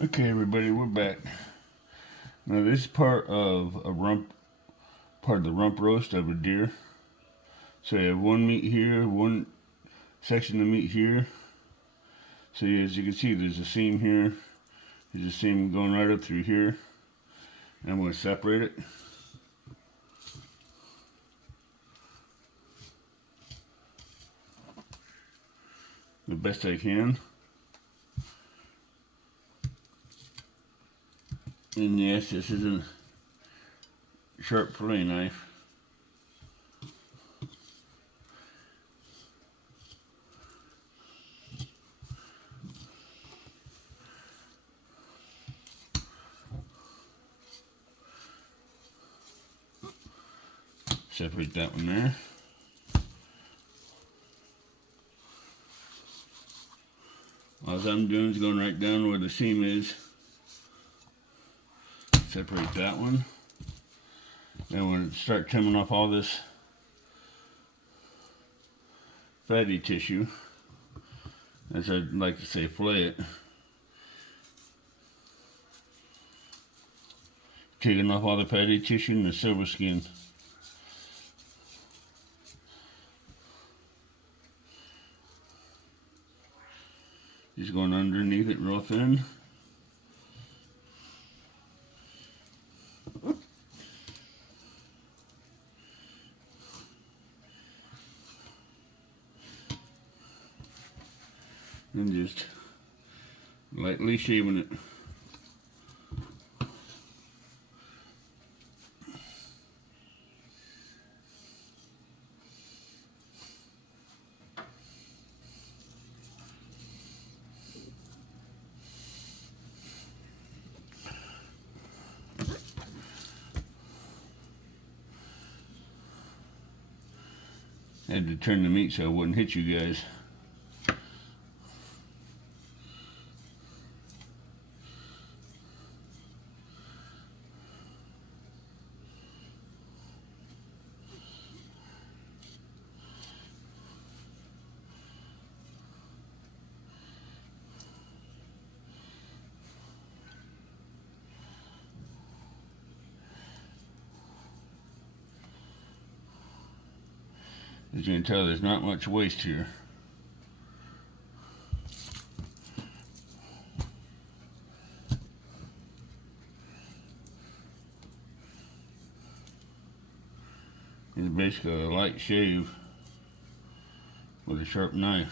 Okay, everybody, we're back. Now this is part of the rump roast of a deer. So you have one meat here, one section of meat here. So as you can see, there's a seam here. There's a seam going right up through here. And I'm going to separate it. The best I can. And yes, this is a sharp fillet knife. Separate that one there. All I'm doing is going right down where the seam is. Separate that one. Then we're going to start trimming off all this fatty tissue. As I'd like to say, fillet it. Taking off all the fatty tissue and the silver skin. Just going underneath it real thin. And just lightly shaving it. I had to turn the meat so it wouldn't hit you guys. As you can tell, there's not much waste here. It's basically a light shave with a sharp knife.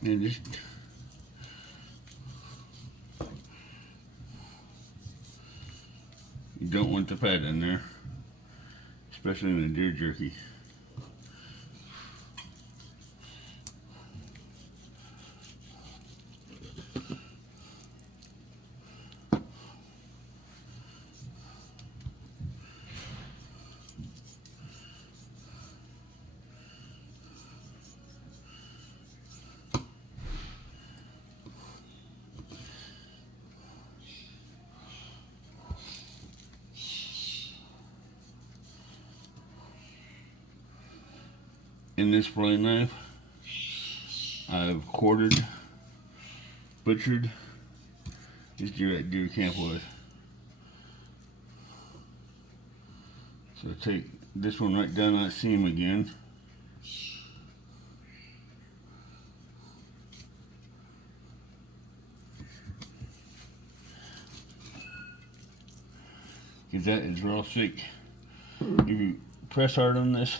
And just you don't want the fat in there, especially in the deer jerky. In this fillet knife, I've quartered, butchered this deer at deer camp with. So take this one right down that seam again. Because that is real thick. If you press hard on this,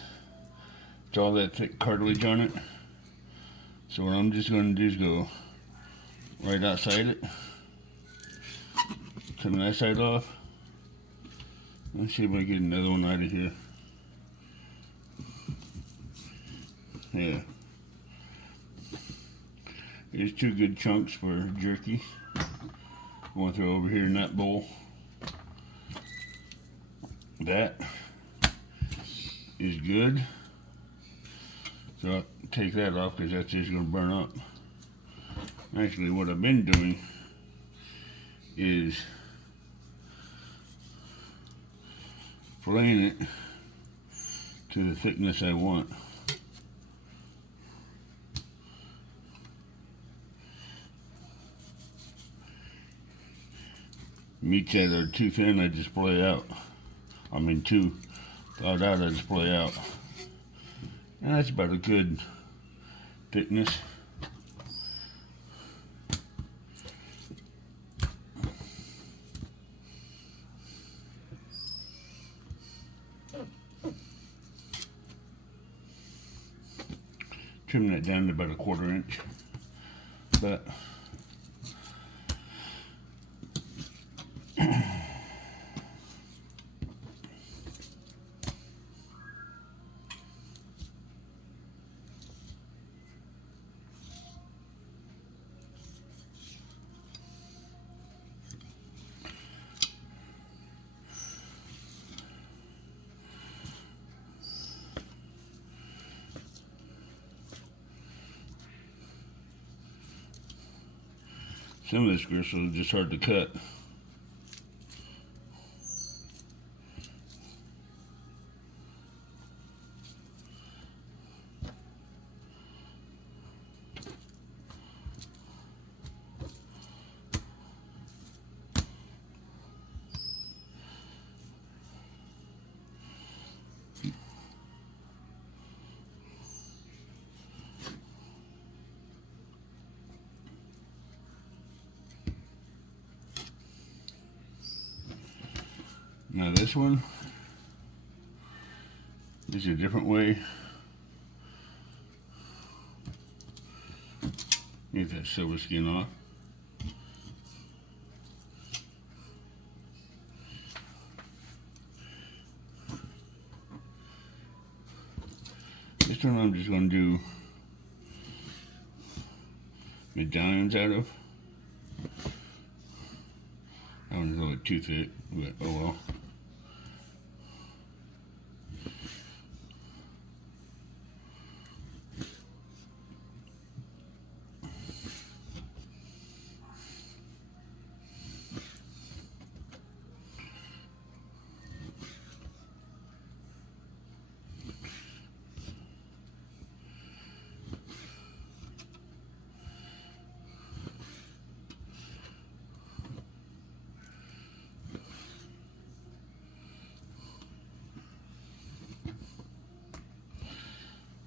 lost all that thick cartilage on it. So what I'm just going to do is go right outside it. Turn that side off. Let's see if I get another one out of here. Yeah. Here's 2 good chunks for jerky. I'm going to throw over here in that bowl. That is good. So I'll take that off because that's just going to burn up. Actually, what I've been doing is filleting it to the thickness I want. Meats that are too thin, I just fillet out. I mean, too thawed out, I just fillet out. And that's about a good thickness. Trim that down to about a 1/4 inch. But some of this gristle is just hard to cut. Now this one is a different way. Get that silver skin off. This one I'm just going to do medallions out of. That one's a little too thick, but oh well.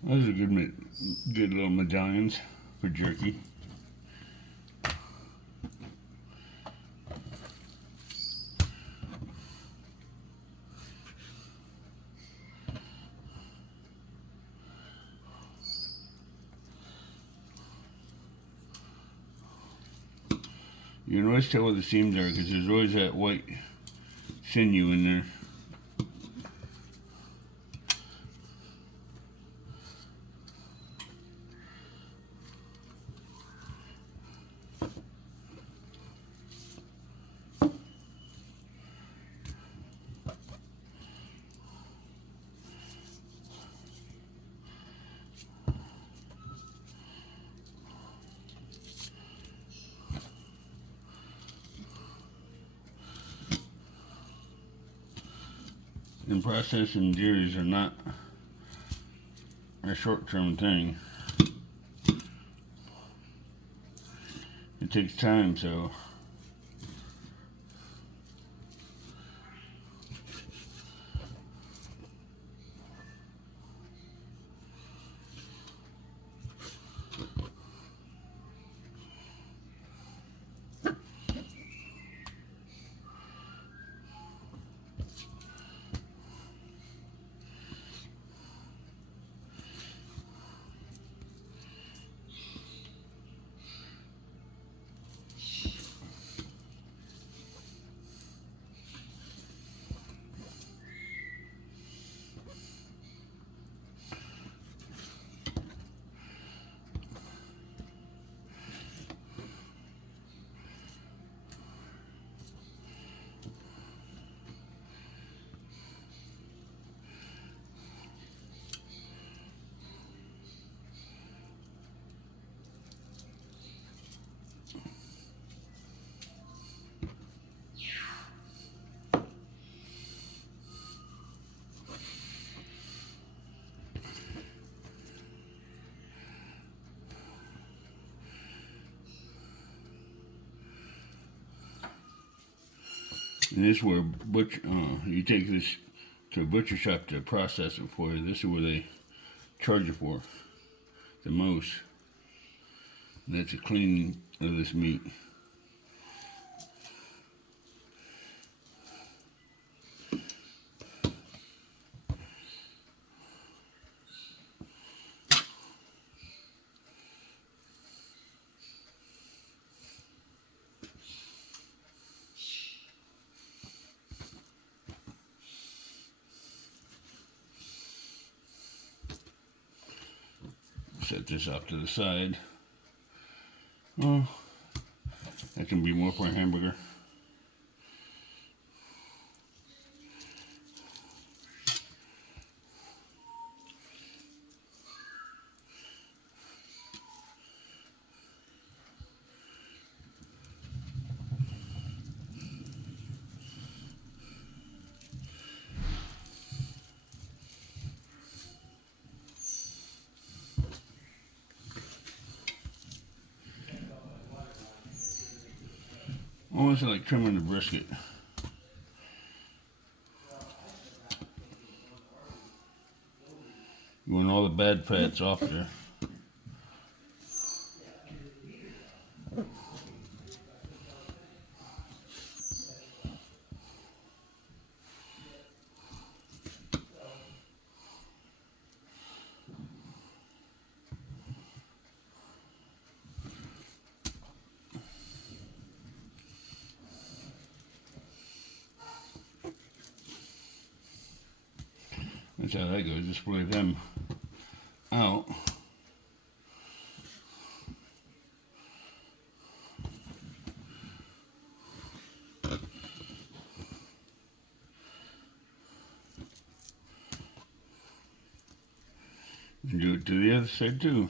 Those are good little medallions for jerky. You can always tell where the seams are because there's always that white sinew in there. And processing dairies are not a short-term thing. It takes time, so And this is where you take this to a butcher shop to process it for you. This is where they charge you for the most. And that's a cleaning of this meat. Set this off to the side. Oh, that can be more for a hamburger. Almost like trimming the brisket. You want all the bad fats off there. That's how that goes. Just spray them out. And do it to the other side too.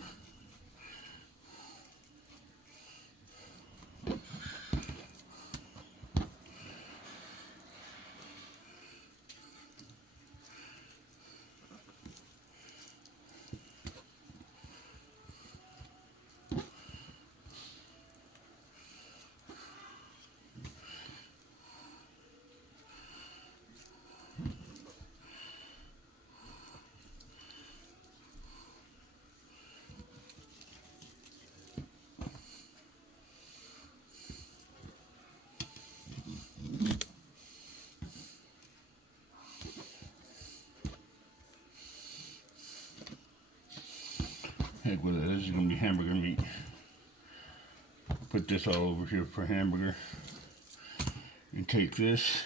Heck with it, this is going to be hamburger meat. Put this all over here for hamburger. And take this.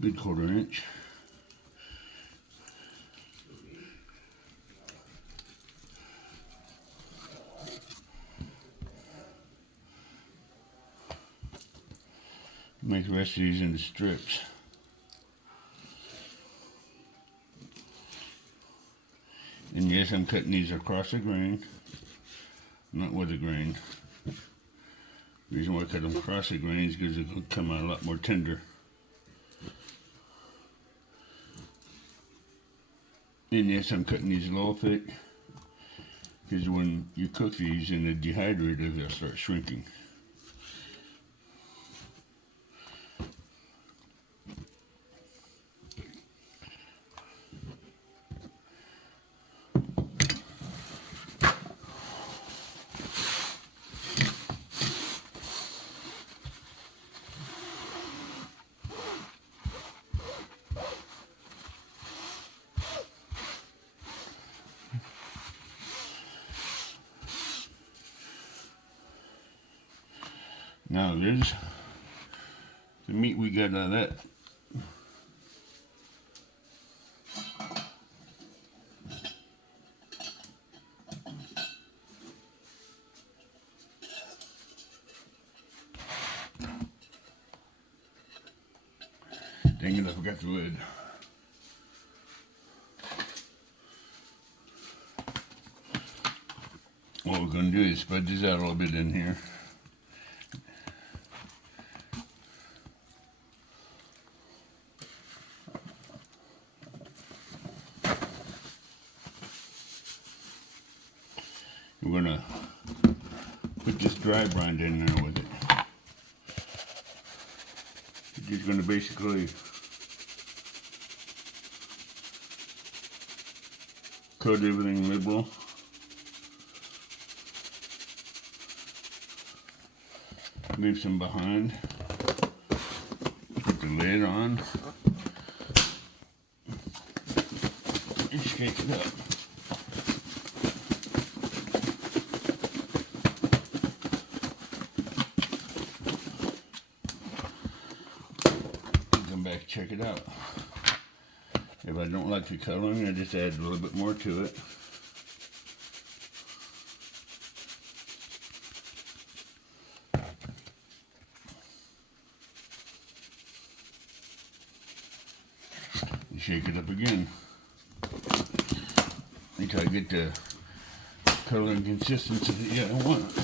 Good 1/4 inch. Make the rest of these into strips. And yes, I'm cutting these across the grain, not with the grain. The reason why I cut them across the grain is because they'll come out a lot more tender. And yes, I'm cutting these a little thick, because when you cook these in the dehydrator, they'll start shrinking. Now there's the meat we got out of that. Dang it, I forgot the lid. what we're going to do is spread this out a little bit in here. We're going to put this dry brine in there with it. We're just going to basically coat everything liberal. Leave some behind. Put the lid on. And shake it up. Come back, check it out. If I don't like the coloring, I just add a little bit more to it. Shake it up again until I get the color and consistency that I want.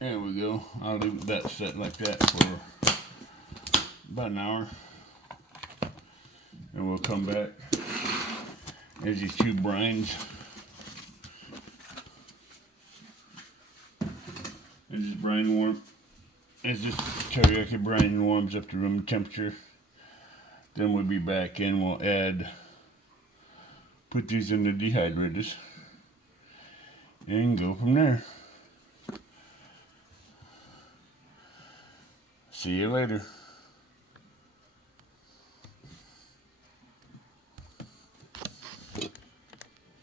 There we go. I'll leave that set like that for about an hour. And we'll come back. There's these two brines. As this teriyaki brine warms up to room temperature, then we'll be back and we'll put these in the dehydrators and go from there. See you later.